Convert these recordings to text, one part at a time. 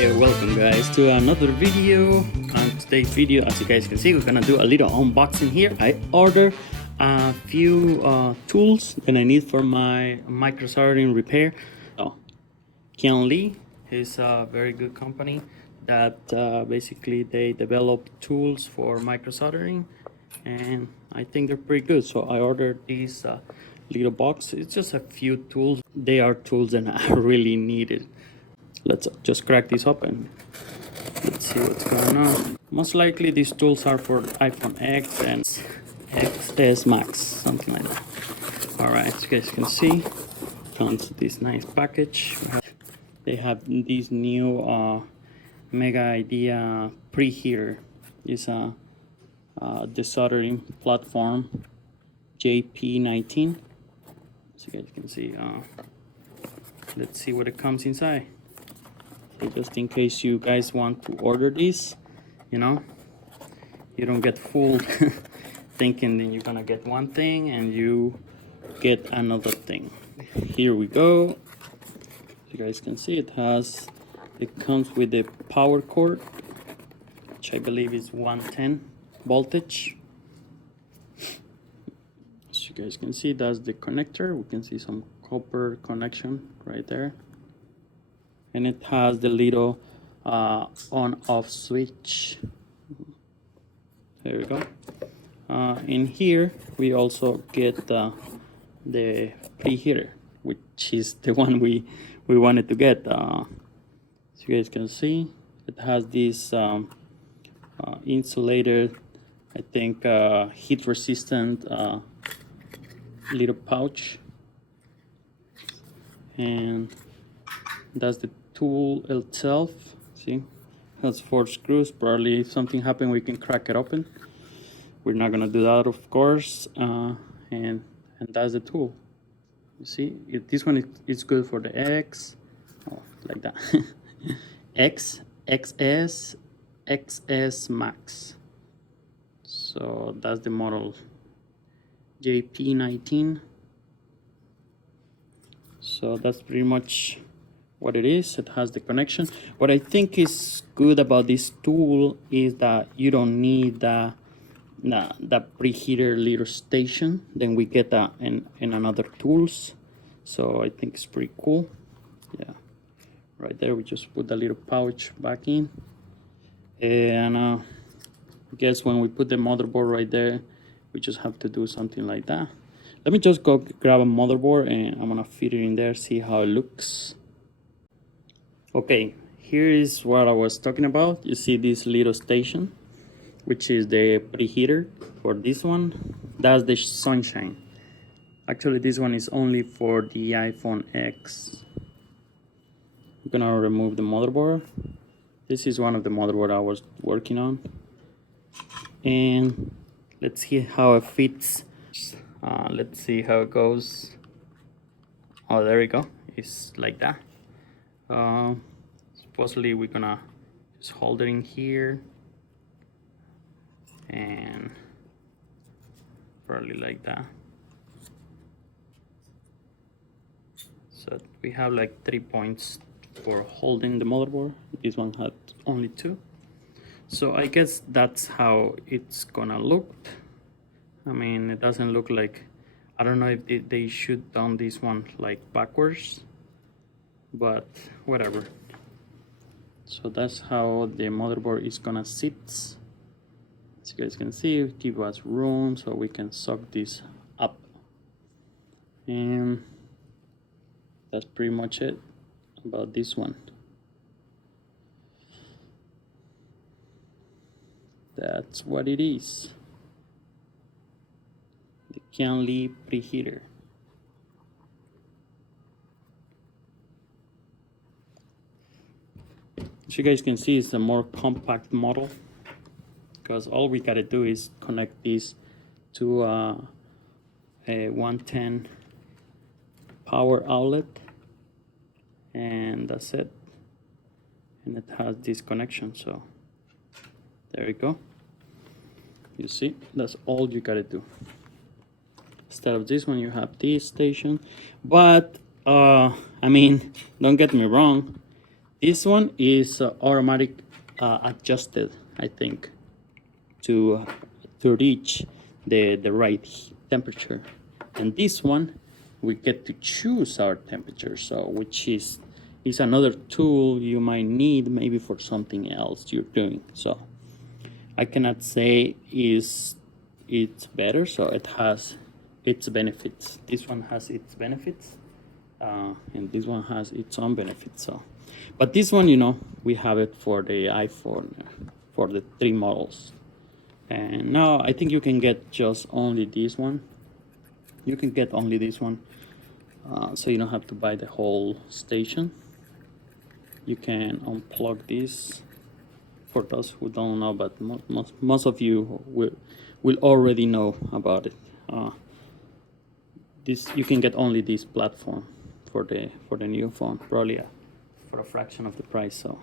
Hey, welcome guys to another video. On today's video, as you guys can see, we're gonna do a little unboxing here. I ordered a few tools that I need for my microsoldering repair. Kian Lee is a very good company that basically they develop tools for microsoldering, and I think they're pretty good. So I ordered these little box. It's just a few tools. They are tools that I really needed. Let's just crack this open. Let's see what's going on. Most likely these tools are for iPhone X and XS-XS-MAX, something like that. Alright, as you guys can see, comes this nice package. They have this new Mega Idea Preheater. It's a desoldering platform JP19. As you guys can see, let's see what it comes inside. So just in case you guys want to order this, you know, you don't get fooled thinking that you're gonna get one thing and you get another thing. Here we go. You guys can see it comes with the power cord, which I believe is 110 voltage. As you guys can see, that's the connector. We can see some copper connection right there. And it has the little on-off switch. There we go. In here, we also get the preheater, which is the one we wanted to get. So you guys can see, it has this insulated, I think, heat-resistant little pouch, and that's the tool itself. See, has 4 screws. Probably if something happened, we can crack it open. We're not gonna do that, of course. And that's the tool. You see, this one is good for the like that. X-XS-XSMAX. So that's the model JP19. So that's pretty much what it is. It has the connection. What I think is good about this tool is that you don't need the preheater little station. Then we get that in another tools. So I think it's pretty cool. Yeah, right there we just put the little pouch back in, and I guess when we put the motherboard right there, we just have to do something like that. Let me just go grab a motherboard and I'm gonna fit it in there, see how it looks. Okay, here is what I was talking about. You see this little station, which is the preheater for this one. That's the sunshine. Actually, this one is only for the iPhone X. I'm gonna remove the motherboard. This is one of the motherboard I was working on. And let's see how it fits. Let's see how it goes. Oh, there we go. It's like that. Supposedly we're gonna just hold it in here and probably like that. So we have like 3 points for holding the motherboard. This one had only 2. So I guess that's how it's gonna look. I mean, it doesn't look like, I don't know if they should done this one like backwards, but whatever. So that's how the motherboard is gonna sit. As you guys can see, it gives us room so we can suck this up. And that's pretty much it about this one. That's what it is. The Kian Lee preheater. As you guys can see, it's a more compact model because all we gotta do is connect this to a 110 power outlet, and that's it. And it has this connection, so there you go. You see, that's all you gotta do. Instead of this one, you have this station. But I mean, don't get me wrong, This one is automatic adjusted, I think, to reach the right temperature. And this one, we get to choose our temperature, so which is another tool you might need maybe for something else you're doing. So I cannot say it's better, so it has its benefits. This one has its benefits, and this one has its own benefits. So, but this one, you know, we have it for the iPhone, for the 3 models. And now I think you can get just only this one. You can get only this one, so you don't have to buy the whole station. You can unplug this. For those who don't know, but most of you will already know about it. This, you can get only this platform for the new phone, probably for a fraction of the price. So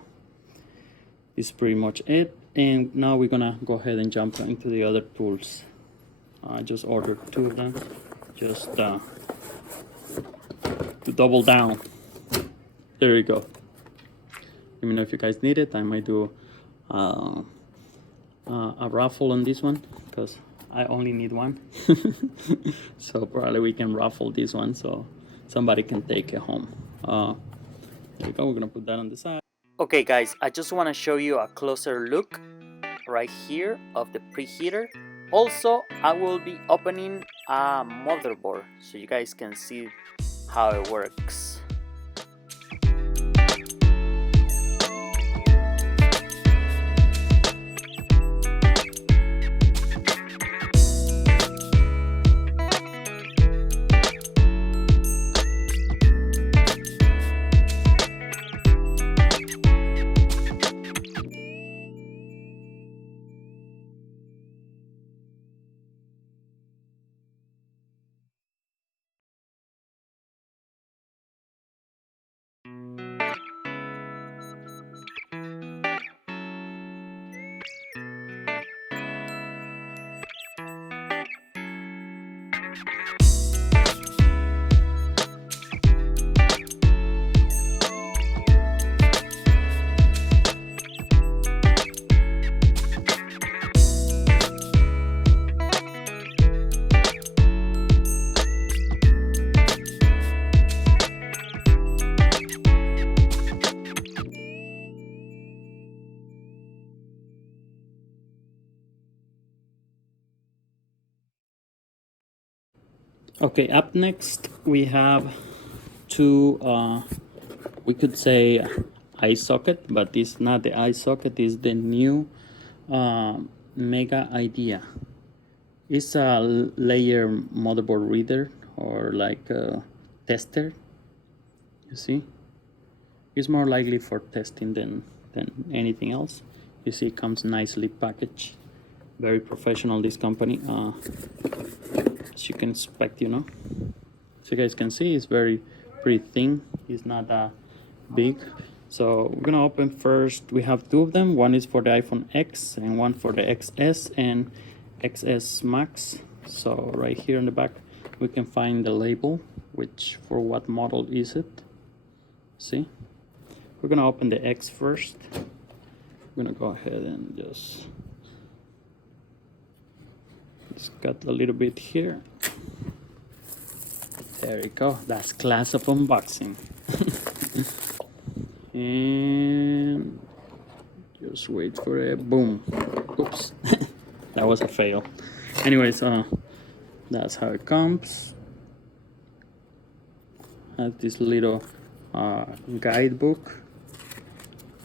this is pretty much it. And now we're gonna go ahead and jump into the other tools. I just ordered 2 of them, just to double down. There you go. Let me know if you guys need it. I might do a raffle on this one because I only need one. So probably we can raffle this one so somebody can take it home. There you go. We're gonna put that on the side. Okay guys, I just want to show you a closer look right here of the preheater. Also, I will be opening a motherboard so you guys can see how it works. Okay, up next we have 2, we could say eye socket, but it's not the eye socket, it's the new Mega Idea. It's a layer motherboard reader, or like a tester, you see? It's more likely for testing than anything else. You see, it comes nicely packaged. Very professional, this company. As you can expect, you know. So you guys can see, it's pretty thin. It's not that big. So we're gonna open first. We have 2 of them. One is for the iPhone X and one for the XS and XS-MAX. So right here in the back, we can find the label, which for what model is it. See? We're gonna open the X first. I'm gonna go ahead and just cut a little bit here. There you go. That's class of unboxing. And just wait for it. Boom. Oops. That was a fail. Anyways, that's how it comes. Has this little guidebook.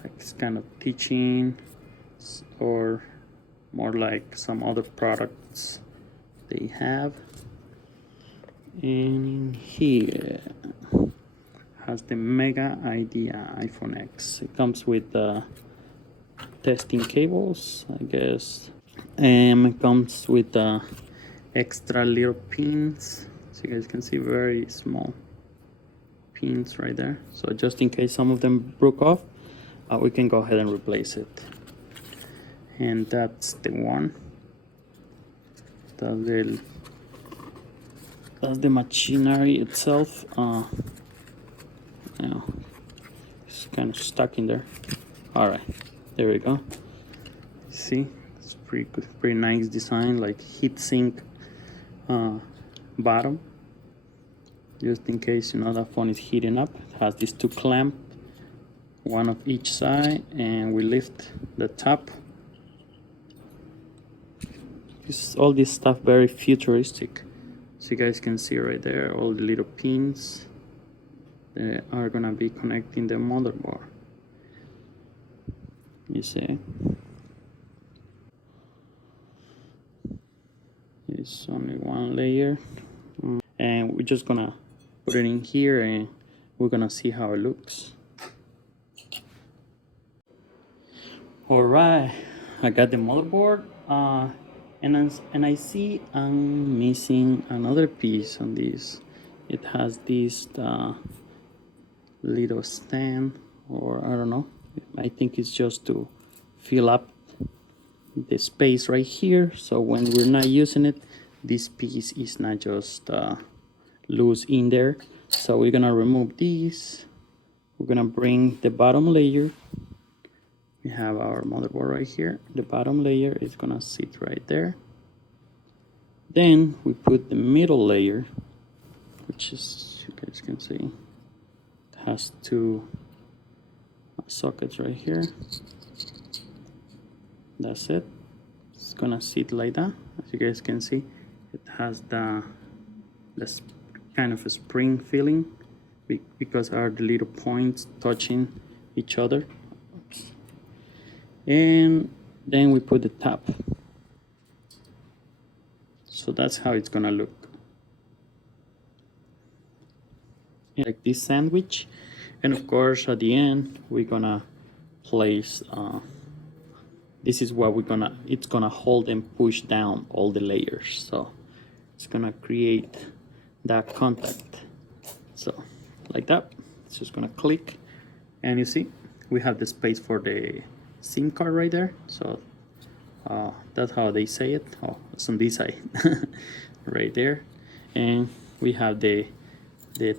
It's kind of teaching, or more like some other products they have. And here has the Mega Idea iPhone X. It comes with testing cables, I guess, and it comes with extra little pins. So you guys can see, very small pins right there. So just in case some of them broke off, we can go ahead and replace it. And that's the one. That's the machinery itself. You know, just kind of stuck in there. All right, there we go. See, it's pretty good, pretty nice design, like heat sink bottom, just in case, you know, that phone is heating up. It has these two clamps, one of each side, and we lift the top. All this stuff very futuristic. So you guys can see right there all the little pins that are gonna be connecting the motherboard. You see, it's only one layer, and we're just gonna put it in here and we're gonna see how it looks. All right, I got the motherboard, and I see I'm missing another piece on this. It has this little stand, or I don't know, I think it's just to fill up the space right here, so when we're not using it, this piece is not just loose in there. So we're gonna remove these. We're gonna bring the bottom layer. We have our motherboard right here. The bottom layer is gonna sit right there. Then we put the middle layer, which is, you guys can see, it has two sockets right here. That's it. It's gonna sit like that. As you guys can see, it has the kind of a spring feeling because are the little points touching each other. And then we put the top. So that's how it's gonna look, like this sandwich. And of course at the end we're gonna place this is what it's gonna hold and push down all the layers, so it's gonna create that contact. So like that, it's just gonna click, and you see we have the space for the SIM card right there. So that's how they say it. Oh, it's on this side right there. And we have the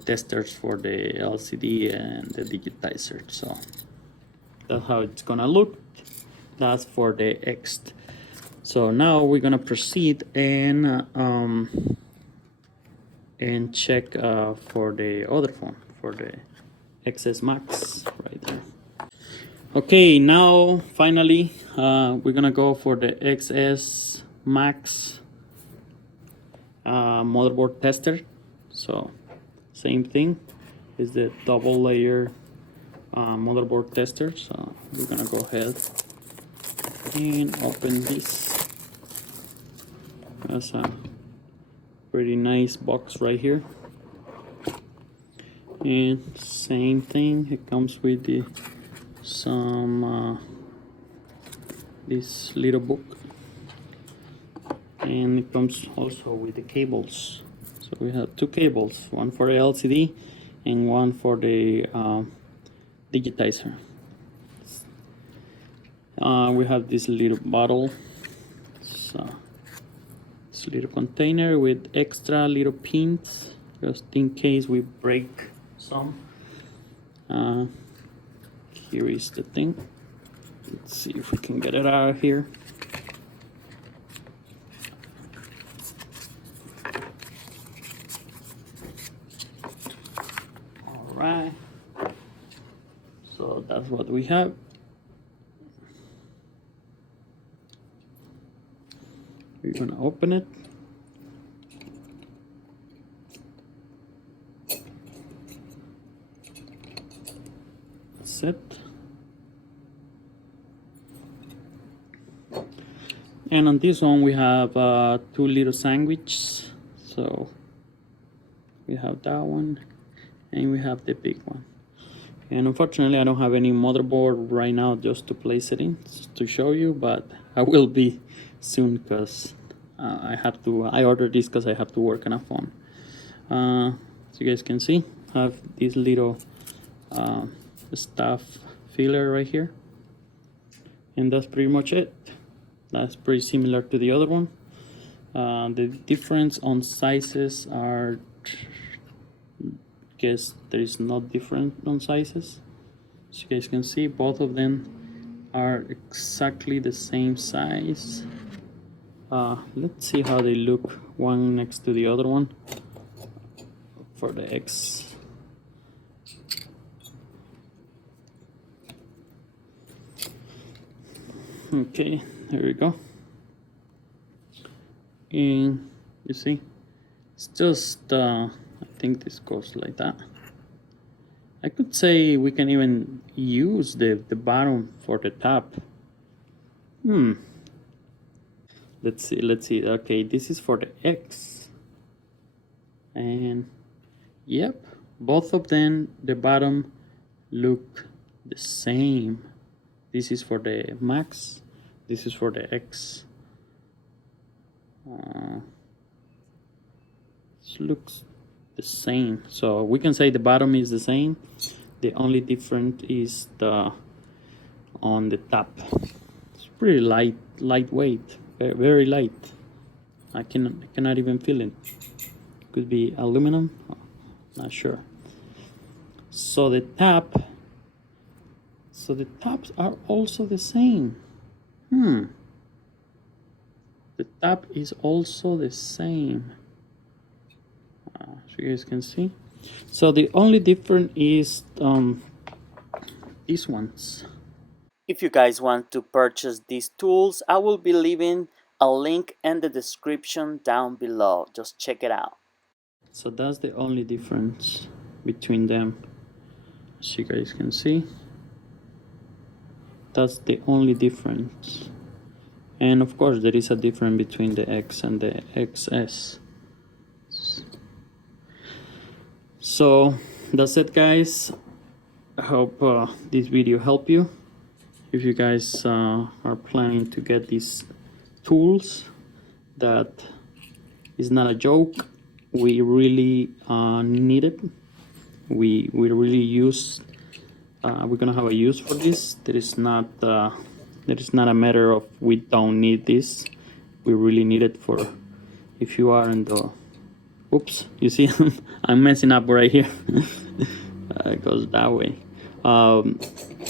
testers for the LCD and the digitizer. So that's how it's gonna look. That's for the X. So now we're gonna proceed and check for the other phone, for the X-XS-MAX right there. Okay, now finally we're gonna go for the X-XS-MAX motherboard tester. So same thing, is the double layer motherboard tester. So we're gonna go ahead and open this. That's a pretty nice box right here, and same thing, it comes with the some this little book, and it comes also with the cables. So we have two cables, one for the LCD and one for the digitizer. We have this little bottle, so this little container with extra little pins just in case we break some. Here is the thing. Let's see if we can get it out of here. All right. So that's what we have. We're gonna open it. That's it. And on this one we have two little sandwiches. So we have that one and we have the big one. And unfortunately I don't have any motherboard right now just to place it in to show you, but I will be soon because I ordered this because I have to work on a phone. So you guys can see I have this little stuff filler right here, and that's pretty much it. That's pretty similar to the other one. The difference on sizes are, guess there is not different on sizes. As you guys can see, both of them are exactly the same size. Let's see how they look one next to the other one for the X. Okay, there we go. And you see, it's just I think this goes like that. I could say we can even use the bottom for the top. Let's see. Okay, this is for the X. And yep, both of them, the bottom look the same. This is for the Max, this is for the X. This looks the same, so we can say the bottom is the same. The only difference is on the top. It's pretty lightweight, very light. I cannot even feel it. Could be aluminum, not sure. So the tops are also the same. The top is also the same, so you guys can see. So the only difference is these ones. If you guys want to purchase these tools, I will be leaving a link in the description down below. Just check it out. So that's the only difference between them. As you guys can see, that's the only difference. And of course there is a difference between the X and the XS. So that's it, guys. I hope this video helped you. If you guys are planning to get these tools, that is not a joke. We really need it. We really use. We're gonna have a use for this. There is not a matter of we don't need this. We really need it for if you are in the. Oops, you see, I'm messing up right here. It goes that way.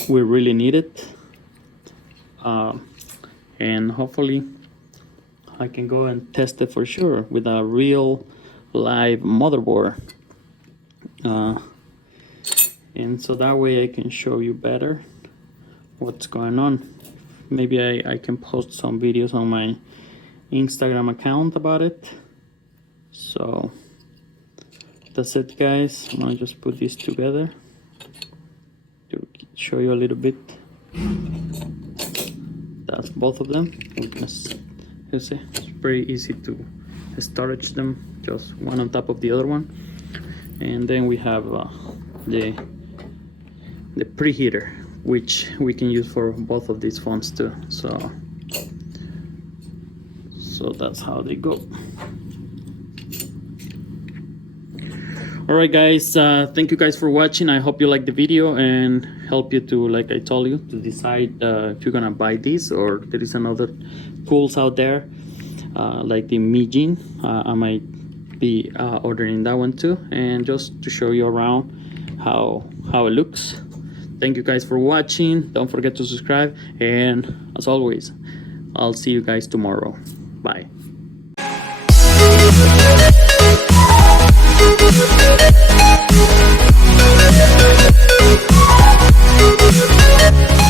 We really need it. And hopefully I can go and test it for sure with a real live motherboard. And so that way I can show you better what's going on. Maybe I can post some videos on my Instagram account about it. So that's it, guys. I'm gonna just put this together to show you a little bit. That's both of them. You see, it's pretty easy to storage them, just one on top of the other one. And then we have the preheater, which we can use for both of these phones too. So that's how they go. Alright, guys, thank you guys for watching. I hope you liked the video and help you to, like I told you, to decide if you're gonna buy this or there is another tools out there like the Mijin. I might be ordering that one too, and just to show you around how it looks. Thank you guys for watching. Don't forget to subscribe, and as always, I'll see you guys tomorrow. Bye. We'll be right back.